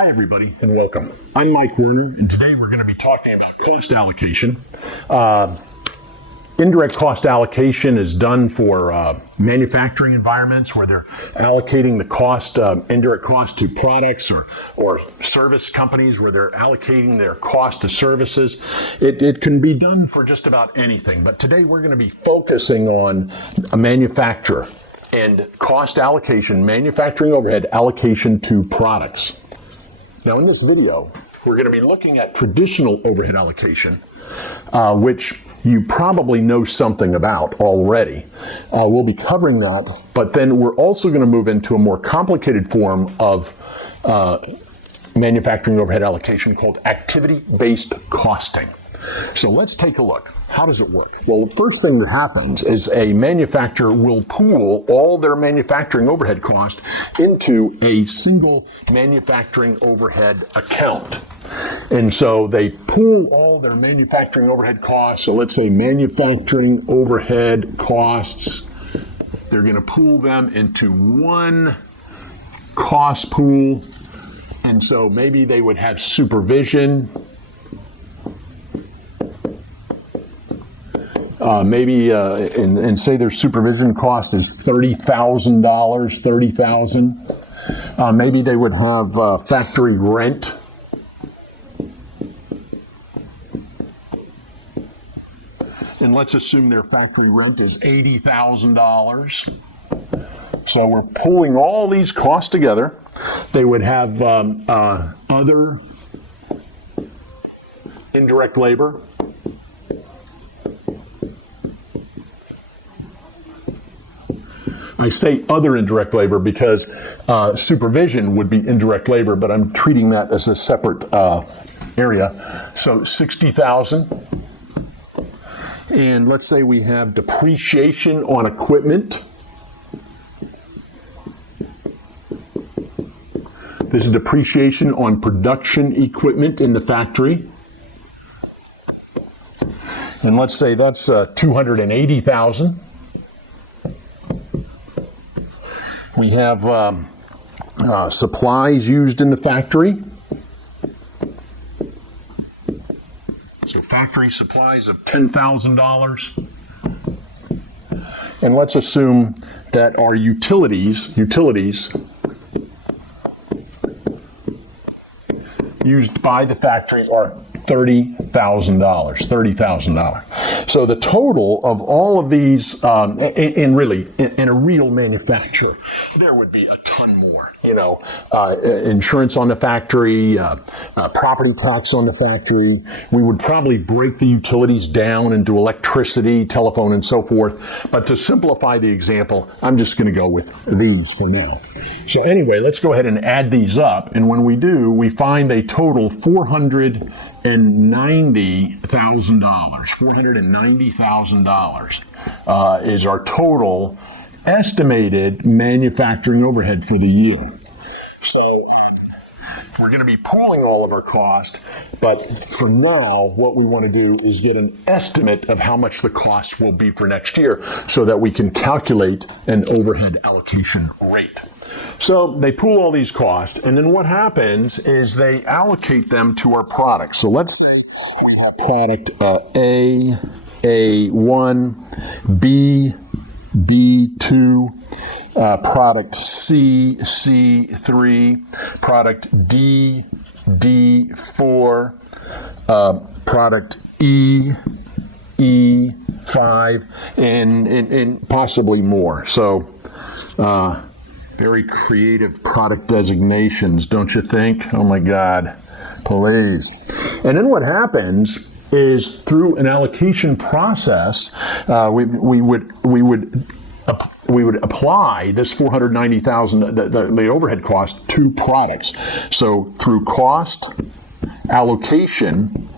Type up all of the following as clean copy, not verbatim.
Hi, everybody, and welcome. I'm Mike Werner, and today we're going to be talking about cost allocation. Indirect cost allocation is done for manufacturing environments where they're allocating the cost, indirect cost to products or service companies where they're allocating their cost to services. It can be done for just about anything, but today we're going to be focusing on a manufacturer and cost allocation, manufacturing overhead allocation to products. Now in this video, we're going to be looking at traditional overhead allocation, which you probably know something about already. We'll be covering that, but then we're also going to move into a more complicated form of manufacturing overhead allocation called activity-based costing. So let's take a look. How does it work? Well, the first thing that happens is a manufacturer will pool all their manufacturing overhead cost into a single manufacturing overhead account. And so they pool all their manufacturing overhead costs. So let's say manufacturing overhead costs, they're going to pool them into one cost pool. And so maybe they would have supervision. And say their supervision cost is $30,000, $30,000. Maybe they would have factory rent. And let's assume their factory rent is $80,000. So we're pulling all these costs together. They would have other indirect labor. I say other indirect labor because supervision would be indirect labor, but I'm treating that as a separate area. So 60,000. And let's say we have depreciation on equipment. This is depreciation on production equipment in the factory. And let's say that's 280,000. We have supplies used in the factory. So factory supplies of $10,000. And let's assume that our utilities used by the factory are $30,000. So the total of all of these, in a real manufacturer, there would be a ton more. Insurance on the factory, property tax on the factory. We would probably break the utilities down into electricity, telephone, and so forth. But to simplify the example, I'm just going to go with these for now. So anyway, let's go ahead and add these up. And when we do, we find they total $490,000. $490,000 is our total estimated manufacturing overhead for the year. So we're going to be pooling all of our cost, but for now, what we want to do is get an estimate of how much the cost will be for next year so that we can calculate an overhead allocation rate. So they pool all these costs, and then what happens is they allocate them to our products. So let's say we have product A, A1, B, B2, product C, C3, product D, D4, product E, E5, and possibly more. So very creative product designations, don't you think? Oh my God, please. And then what happens is through an allocation process, we would apply this $490,000, the overhead cost, to products. So through cost allocation,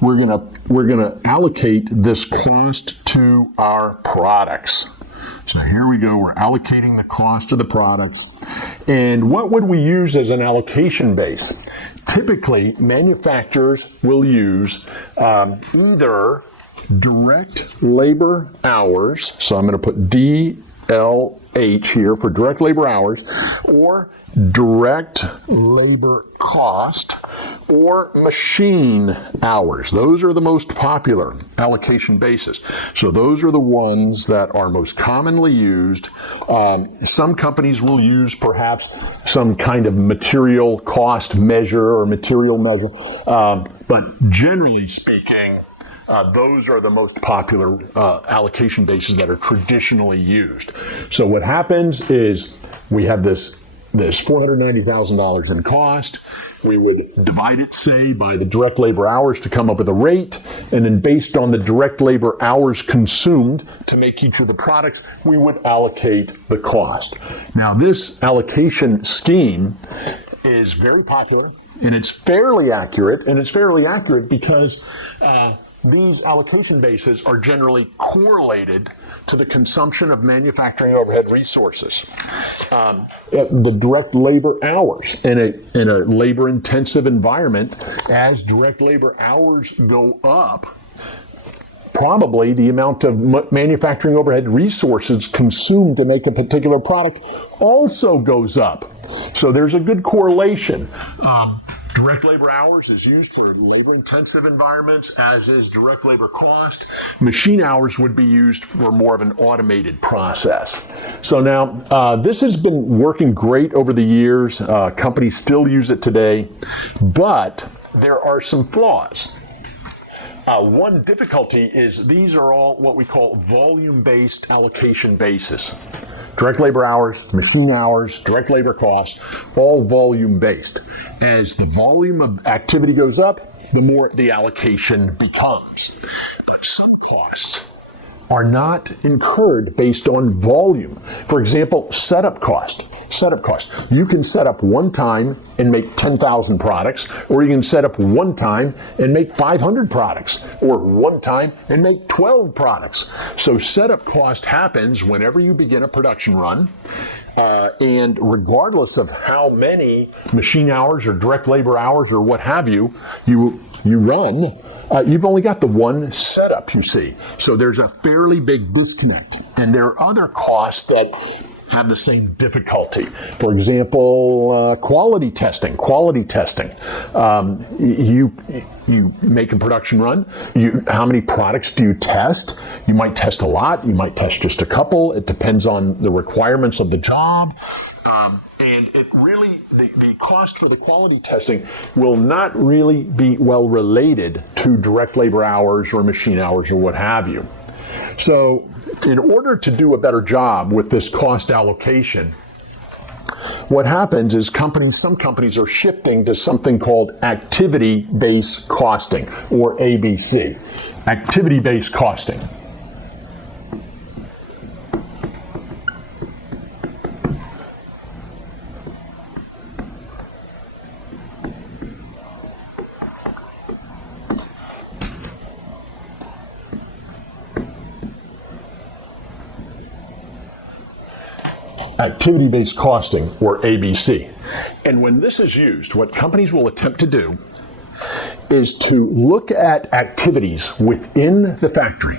we're gonna allocate this cost to our products. So here we go, we're allocating the cost of the products. And what would we use as an allocation base? Typically, manufacturers will use either direct labor hours, so I'm going to put D LH here for direct labor hours, or direct labor cost, or machine hours. Those are the most popular allocation bases. So those are the ones that are most commonly used. Some companies will use perhaps some kind of material cost measure or material measure, but generally speaking, those are the most popular allocation bases that are traditionally used. So what happens is we have this $490,000 in cost. We would divide it, say, by the direct labor hours to come up with a rate, and then based on the direct labor hours consumed to make each of the products, we would allocate the cost. Now, this allocation scheme is very popular, and it's fairly accurate, because these allocation bases are generally correlated to the consumption of manufacturing overhead resources. The direct labor hours in a labor-intensive environment, as direct labor hours go up, probably the amount of manufacturing overhead resources consumed to make a particular product also goes up. So there's a good correlation. Direct labor hours is used for labor-intensive environments, as is direct labor cost. Machine hours would be used for more of an automated process. So now, this has been working great over the years. Companies still use it today, but there are some flaws. One difficulty is these are all what we call volume-based allocation bases. Direct labor hours, machine hours, direct labor costs, all volume-based. As the volume of activity goes up, the more the allocation becomes. But some costs are not incurred based on volume. For example, setup cost. You can set up one time and make 10,000 products, or you can set up one time and make 500 products, or one time and make 12 products. So setup cost happens whenever you begin a production run, and regardless of how many machine hours or direct labor hours or what have you run, you've only got the one setup, you see. So there's a fairly big disconnect. And there are other costs that have the same difficulty. For example, quality testing. You make a production run. How many products do you test? You might test a lot. You might test just a couple. It depends on the requirements of the job. And it really, the cost for the quality testing will not really be well related to direct labor hours or machine hours or what have you. So in order to do a better job with this cost allocation, what happens is some companies are shifting to something called activity-based costing, or ABC. Activity-based costing. Activity-based costing, or ABC. And when this is used, what companies will attempt to do is to look at activities within the factory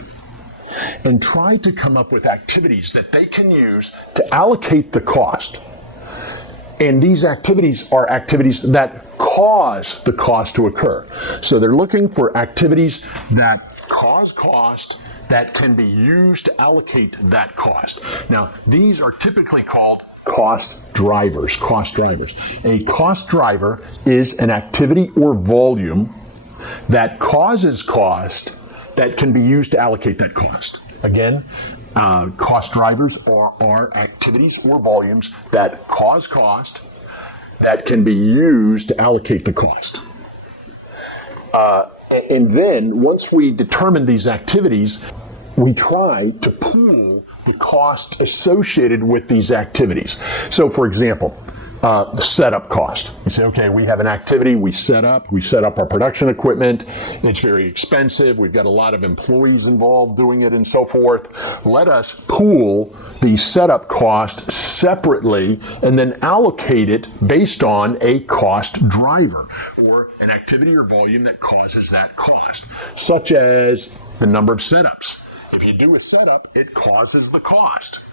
and try to come up with activities that they can use to allocate the cost. And these activities are activities that cause the cost to occur. So they're looking for activities that cause cost that can be used to allocate that cost. Now, these are typically called cost drivers. A cost driver is an activity or volume that causes cost that can be used to allocate that cost. Again, cost drivers are activities or volumes that cause cost that can be used to allocate the cost. And then, once we determine these activities, we try to pool the cost associated with these activities. So, for example, the setup cost. You say, okay, we have an activity, we set up our production equipment, it's very expensive, we've got a lot of employees involved doing it and so forth. Let us pool the setup cost separately and then allocate it based on a cost driver, or an activity or volume that causes that cost, such as the number of setups. If you do a setup, it causes the cost.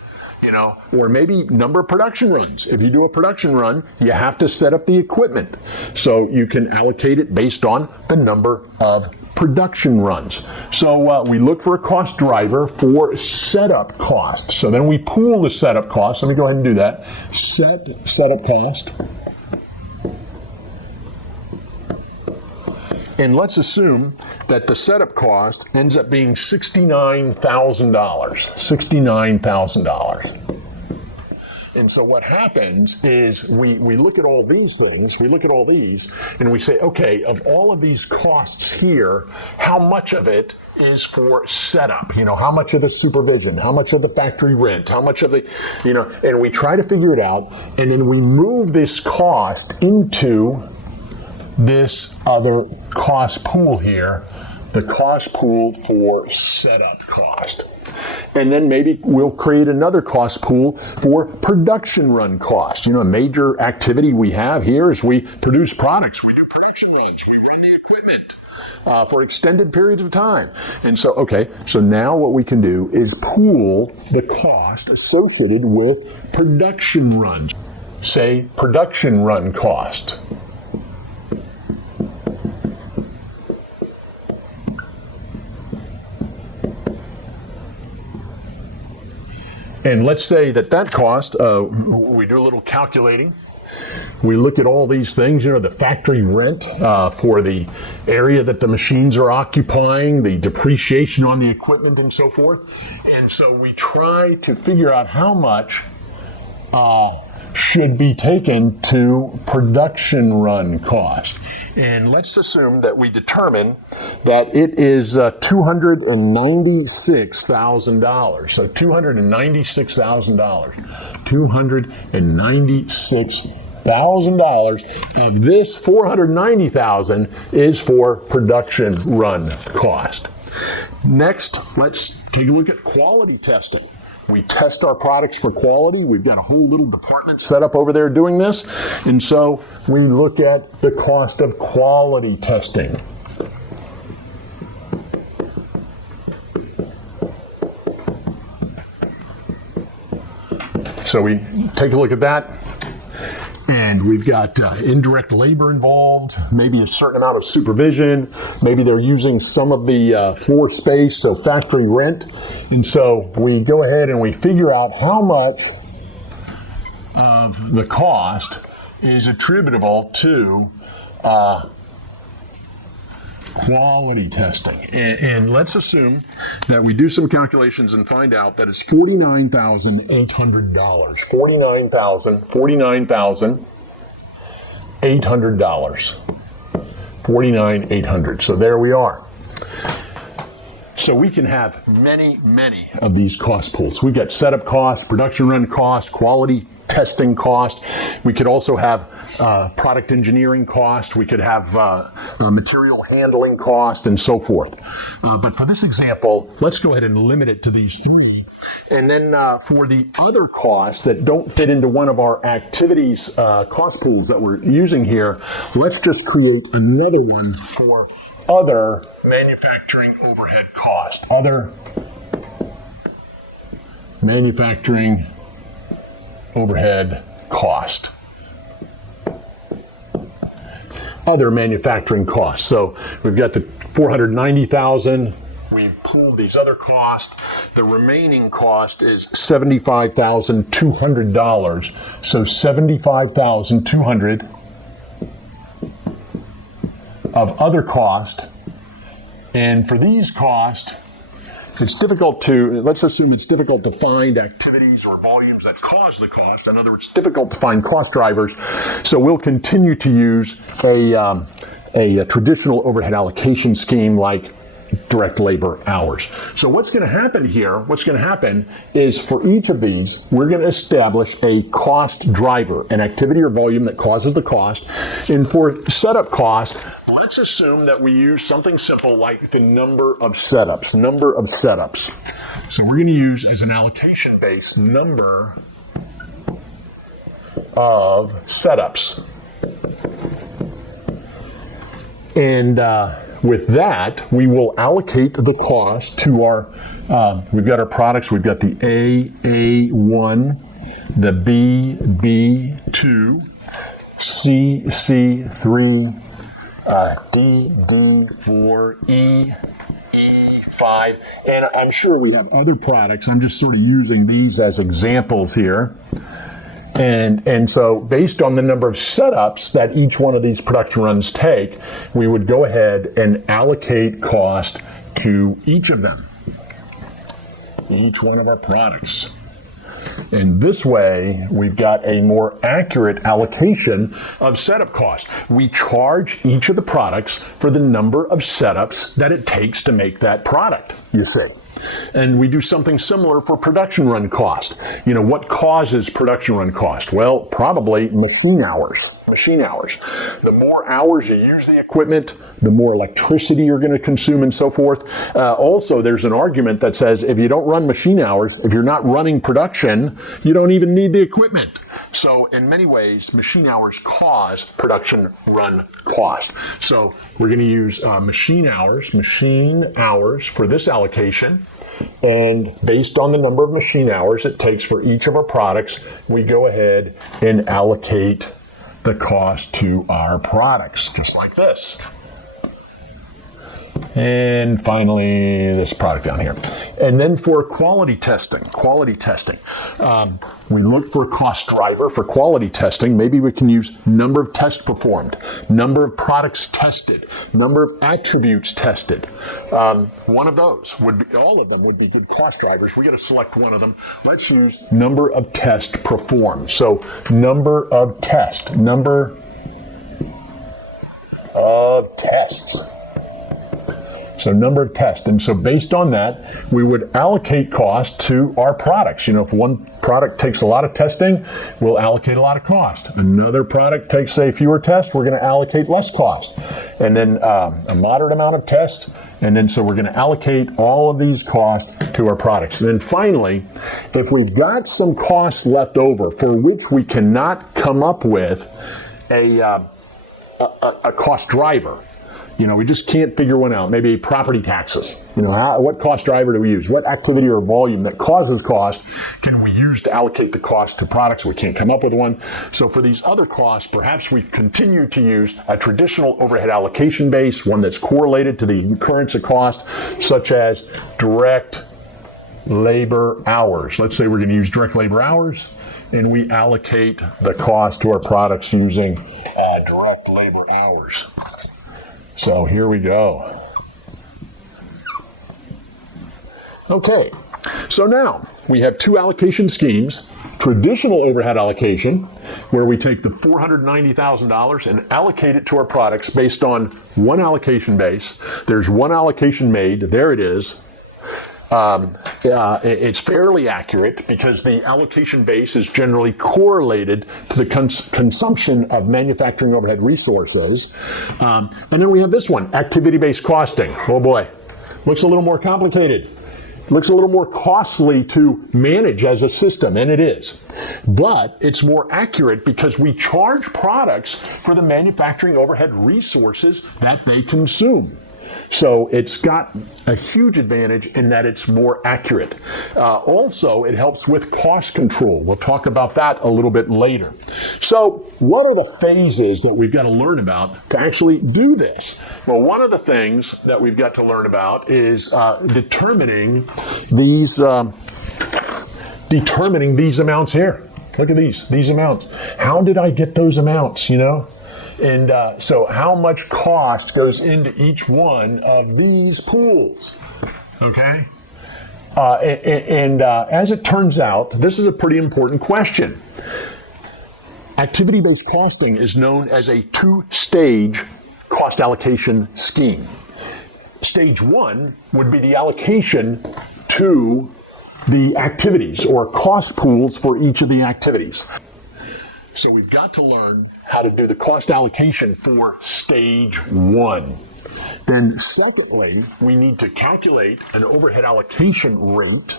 or maybe number of production runs. If you do a production run, you have to set up the equipment. So you can allocate it based on the number of production runs. So we look for a cost driver for setup cost. So then we pool the setup cost. Let me go ahead and do that. Setup cost. And let's assume that the setup cost ends up being $69,000. $69,000. And so what happens is we look at all these things, and we say, okay, of all of these costs here, how much of it is for setup? How much of the supervision, how much of the factory rent, how much of the, and we try to figure it out, and then we move this cost into this other cost pool here, the cost pool for setup cost. And then maybe we'll create another cost pool for production run cost. A major activity we have here is we produce products, we do production runs, we run the equipment for extended periods of time. And so, so now what we can do is pool the cost associated with production runs. Say production run cost. And let's say that cost, we do a little calculating. We look at all these things, the factory rent for the area that the machines are occupying, the depreciation on the equipment and so forth. And so we try to figure out how much should be taken to production run cost. And let's assume that we determine that it is $296,000. So $296,000. $296,000 of this $490,000 is for production run cost. Next, let's take a look at quality testing. We test our products for quality. We've got a whole little department set up over there doing this. And so we look at the cost of quality testing. So we take a look at that. And we've got indirect labor involved, maybe a certain amount of supervision, maybe they're using some of the floor space, so factory rent. And so we go ahead and we figure out how much of the cost is attributable to quality testing. And let's assume that we do some calculations and find out that it's $49,800. $49,800. $49,800. So there we are. So we can have many of these cost pools. We've got setup cost, production run cost, quality testing cost. We could also have product engineering cost. We could have material handling cost and so forth. But for this example, let's go ahead and limit it to these three. And then for the other costs that don't fit into one of our activities cost pools that we're using here, let's just create another one for other manufacturing overhead cost. Other manufacturing overhead cost. Other manufacturing costs. So we've got the $490,000. We've pooled these other costs. The remaining cost is $75,200. So $75,200 of other cost. And for these costs, it's difficult to, let's assume it's difficult to find activities or volumes that cause the cost. In other words, it's difficult to find cost drivers. So we'll continue to use a traditional overhead allocation scheme like direct labor hours. So what's going to happen here, is for each of these, we're going to establish a cost driver, an activity or volume that causes the cost. And for setup cost, let's assume that we use something simple like the number of setups. So we're going to use as an allocation base number of setups. And with that, we will allocate the cost to our, we've got our products, we've got the A1, the B2, C3, D4, E5, and I'm sure we have other products. I'm just sort of using these as examples here. And so based on the number of setups that each one of these production runs take, we would go ahead and allocate cost to each of them, each one of our products. And this way, we've got a more accurate allocation of setup cost. We charge each of the products for the number of setups that it takes to make that product, you see. And we do something similar for production run cost. You know, what causes production run cost? Well, probably machine hours. Machine hours. The more hours you use the equipment, the more electricity you're going to consume and so forth. Also, there's an argument that says if you don't run machine hours, if you're not running production, you don't even need the equipment. So in many ways, machine hours cause production run cost. So we're going to use machine hours for this allocation. And based on the number of machine hours it takes for each of our products, we go ahead and allocate the cost to our products, just like this. And finally, this product down here. And then for quality testing, we look for a cost driver for quality testing. Maybe we can use number of tests performed, number of products tested, number of attributes tested. One of those would be, all of them would be good cost drivers. We got to select one of them. Let's use number of tests performed. So number of tests. So number of tests. And so based on that, we would allocate cost to our products. You know, if one product takes a lot of testing, we'll allocate a lot of cost. Another product takes, say, fewer tests, we're going to allocate less cost. And then a moderate amount of tests. And then so we're going to allocate all of these costs to our products. And then finally, if we've got some costs left over for which we cannot come up with a cost driver, you know, we just can't figure one out. Maybe property taxes. You know, what cost driver do we use? What activity or volume that causes cost can we use to allocate the cost to products? We can't come up with one. So for these other costs, perhaps we continue to use a traditional overhead allocation base, one that's correlated to the occurrence of cost, such as direct labor hours. Let's say we're going to use direct labor hours, and we allocate the cost to our products using direct labor hours. So here we go. Okay, so now we have two allocation schemes. Traditional overhead allocation, where we take the $490,000 and allocate it to our products based on one allocation base. There's one allocation made, there it is. It's fairly accurate because the allocation base is generally correlated to the consumption of manufacturing overhead resources. And then we have this one, activity-based costing. Oh boy, looks a little more complicated. Looks a little more costly to manage as a system, and it is. But it's more accurate because we charge products for the manufacturing overhead resources that they consume. So it's got a huge advantage in that it's more accurate. Also, it helps with cost control. We'll talk about that a little bit later. So what are the phases that we've got to learn about to actually do this? Well, one of the things that we've got to learn about is determining these amounts here. Look at these amounts. How did I get those amounts, you know? And so how much cost goes into each one of these pools, okay? As it turns out, this is a pretty important question. Activity-based costing is known as a two-stage cost allocation scheme. Stage one would be the allocation to the activities or cost pools for each of the activities. So we've got to learn how to do the cost allocation for stage one. Then secondly, we need to calculate an overhead allocation rate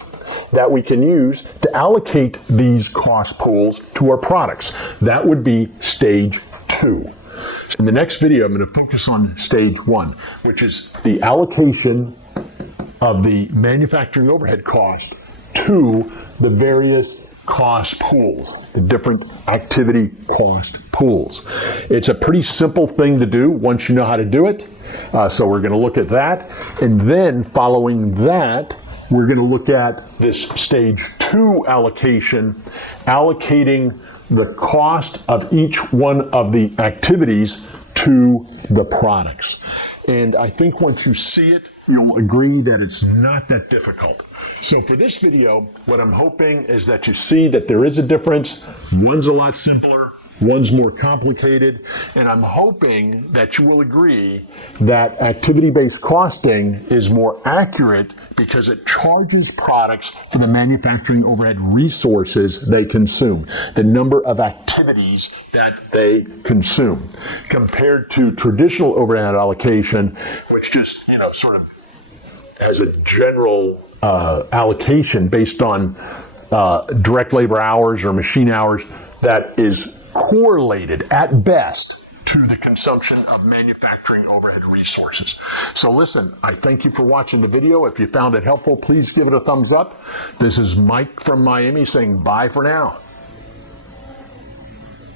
that we can use to allocate these cost pools to our products. That would be stage two. In the next video, I'm going to focus on stage 1, which is the allocation of the manufacturing overhead cost to the various cost pools, the different activity cost pools. It's a pretty simple thing to do once you know how to do it. So we're going to look at that. And then following that, we're going to look at this stage 2 allocation, allocating the cost of each one of the activities to the products. And I think once you see it, you'll agree that it's not that difficult. So for this video, what I'm hoping is that you see that there is a difference. One's a lot simpler, one's more complicated, and I'm hoping that you will agree that activity-based costing is more accurate because it charges products for the manufacturing overhead resources they consume, the number of activities that they consume, compared to traditional overhead allocation, which just, sort of has a general allocation based on direct labor hours or machine hours that is correlated at best to the consumption of manufacturing overhead resources. So listen, I thank you for watching the video. If you found it helpful, please give it a thumbs up. This is Mike from Miami saying bye for now.